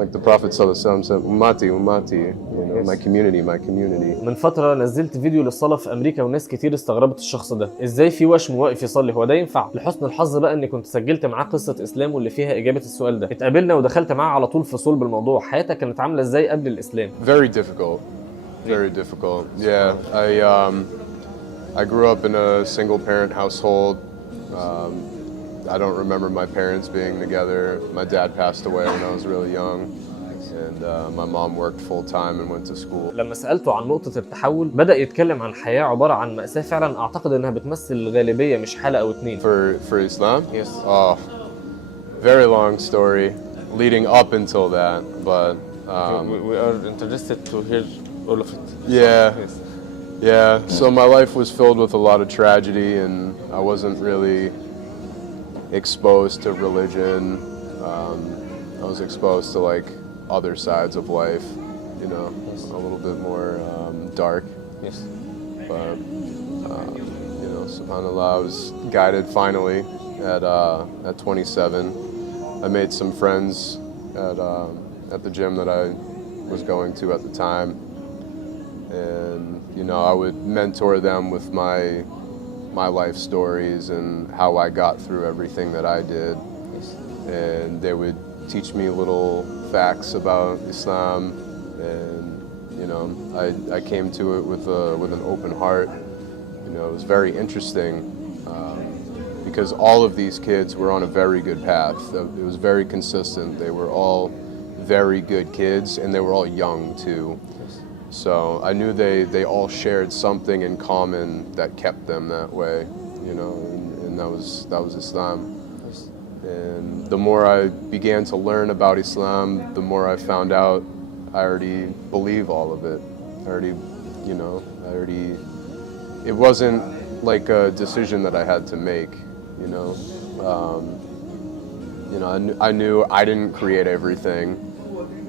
Like the Prophet ﷺ said, ummati, ummati, you know, my community, my community. من فترة نزلت فيديو للصلاة في أمريكا وناس كتير استغربت الشخص ده، إزاي في وشم واقف يصلي؟ هو ده ينفع؟ لحسن الحظ بقى إني كنت سجلت معاه قصة إسلامه اللي فيها إجابة السؤال ده، اتقابلنا ودخلت معاه على طول في صلب الموضوع، حياتك كانت عاملة إزاي قبل الإسلام؟ Very difficult, very difficult. Yeah, I grew up in a single-parent household. I don't remember my parents being together. My dad passed away when I was really young, and my mom worked full-time and went to school. لما سألته عن نقطة التحول بدأ يتكلم عن حياة عبارة عن مأساة فعلا أعتقد إنها بتمثل الغالبية مش حالة أو اتنين. For Islam? Yes. Oh, very long story leading up until that, but We are interested to hear all of it. Yeah. Yes. Yeah, so my life was filled with a lot of tragedy, and I wasn't really exposed to religion. I was exposed to like other sides of life, you know, a little bit more dark. Yes. But you know, subhanallah, I was guided finally at 27. I made some friends at the gym that I was going to at the time, and you know, I would mentor them with my life stories and how I got through everything that I did. Yes. And they would teach me little facts about Islam, and you know, I came to it with an open heart. You know, it was very interesting because all of these kids were on a very good path. It was very consistent. They were all very good kids, and they were all young too. So I knew they all shared something in common that kept them that way, you know, and that was Islam. And the more I began to learn about Islam, the more I found out I already believe all of it. It wasn't like a decision that I had to make, you know. I knew I didn't create everything,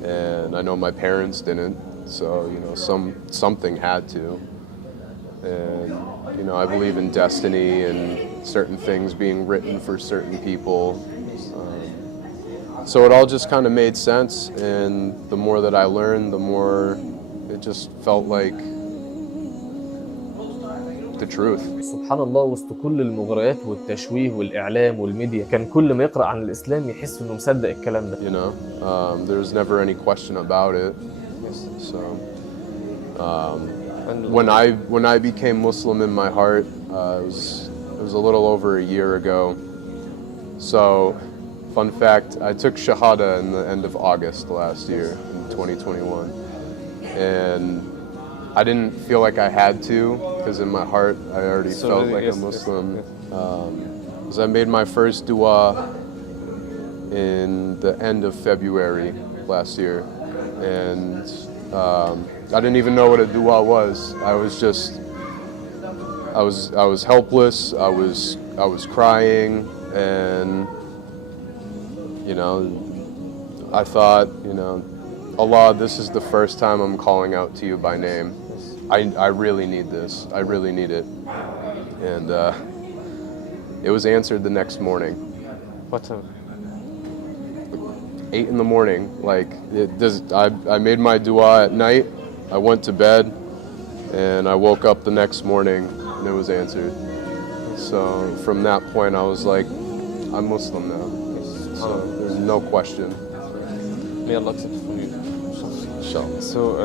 and I know my parents didn't. So, you know, something had to. And, you know, I believe in destiny and certain things being written for certain people. So it all just kind of made sense. And the more that I learned, the more it just felt like the truth. سبحان الله، وسط كل المغريات والتشويه والإعلام والميديا كان كل ما يقرأ عن الإسلام يحس إنه مصدق الكلام ده. You know, there was never any question about it. So when I became Muslim in my heart, it was a little over a year ago. So, fun fact, I took Shahada in the end of August last year, in 2021. And I didn't feel like I had to, because in my heart I already felt like a Muslim. Because I made my first dua in the end of February last year. And I didn't even know what a dua was. I was helpless. I was crying, and you know, I thought, you know, Allah, this is the first time I'm calling out to you by name. I really need this. I really need it. And it was answered the next morning. What time? 8 in the morning. Like I made my dua at night. I went to bed, and I woke up the next morning, and it was answered. So from that point, I was like, I'm Muslim now. So there's no question. May Allah accept from you. Inshallah. So,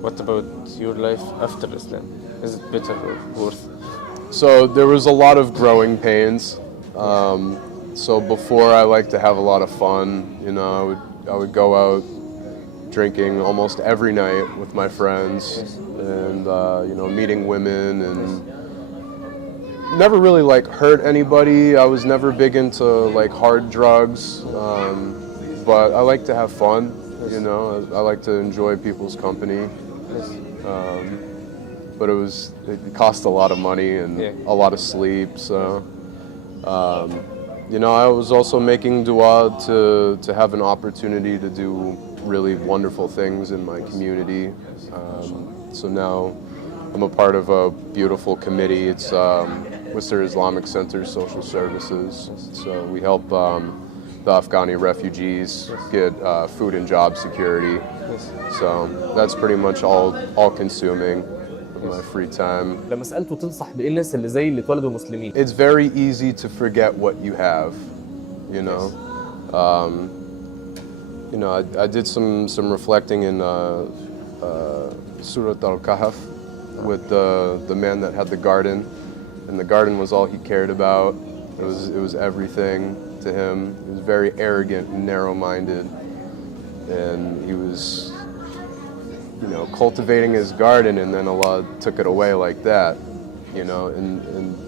what about your life after Islam? Is it better or worse? So there was a lot of growing pains. So before, I liked to have a lot of fun. You know, I would go out drinking almost every night with my friends, and you know, meeting women, and never really like hurt anybody. I was never big into like hard drugs, but I like to have fun. You know, I like to enjoy people's company. But it cost a lot of money and a lot of sleep. So, you know, I was also making dua to have an opportunity to do really wonderful things in my community. So now I'm a part of a beautiful committee. It's Worcester Islamic Center Social Services. So we help the Afghani refugees, get food and job security. So that's pretty much all consuming of my free time. لما سالته تنصح بايه الناس اللي زي اللي اتولدوا مسلمين؟ It's very easy to forget what you have, you know. You know, I did some reflecting in Surah Al-Kahf with the man that had the garden, and the garden was all he cared about. It was everything to him. He was very arrogant and narrow-minded, and he was, you know, cultivating his garden, and then Allah took it away like that, you know. And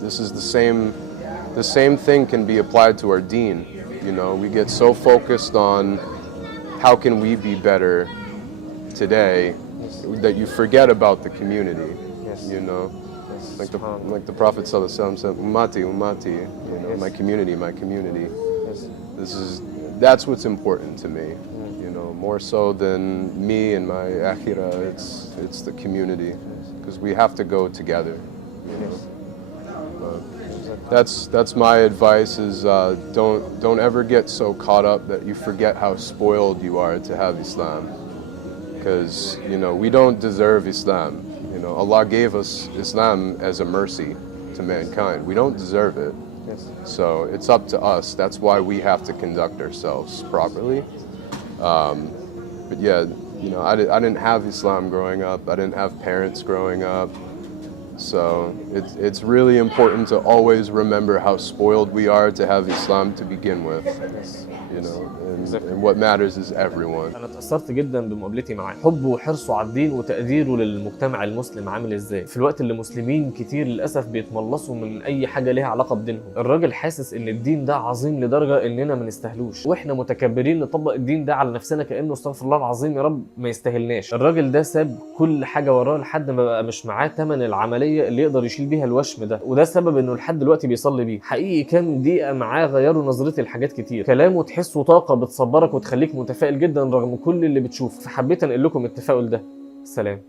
this is the same thing can be applied to our deen. You know, we get so focused on how can we be better today that you forget about the community. You know, like the Prophet ﷺ said, "Ummati, ummati," you know, my community, my community. That's what's important to me. You know, more so than me and my akhirah. It's the community, because we have to go together. You know. That's my advice: is don't ever get so caught up that you forget how spoiled you are to have Islam, because you know we don't deserve Islam. You know, Allah gave us Islam as a mercy to mankind. We don't deserve it. So it's up to us. That's why we have to conduct ourselves properly. But yeah, you know, I didn't have Islam growing up. I didn't have parents growing up. So it's really important to always remember how spoiled we are to have Islam to begin with. You know, and what matters is everyone. انا اتاثرت جدا بمقابلتي معاه، حبه وحرصه على الدين وتقديره للمجتمع المسلم عامل ازاي، في الوقت اللي مسلمين كتير للاسف بيتملصوا من اي حاجه ليها علاقه بدينهم. الراجل حاسس ان الدين ده عظيم لدرجه اننا ما نستاهلوش، واحنا متكبرين نطبق الدين ده على نفسنا كانه استغفر الله العظيم يا رب ما يستاهلناش. الراجل ده ساب كل حاجه وراه لحد ما بقى مش معاه ثمن العمليه اللي يقدر يشيل بيها الوشم ده، وده سبب انه لحد دلوقتي بيصلي بيه. حقيقي كام دقيقه معاه غيروا نظرتي لحاجات كتير، كلامه تحسه طاقه بتصبرك وتخليك متفائل جدا رغم كل اللي بتشوفه، فحبيت انقل لكم التفاؤل ده. سلام.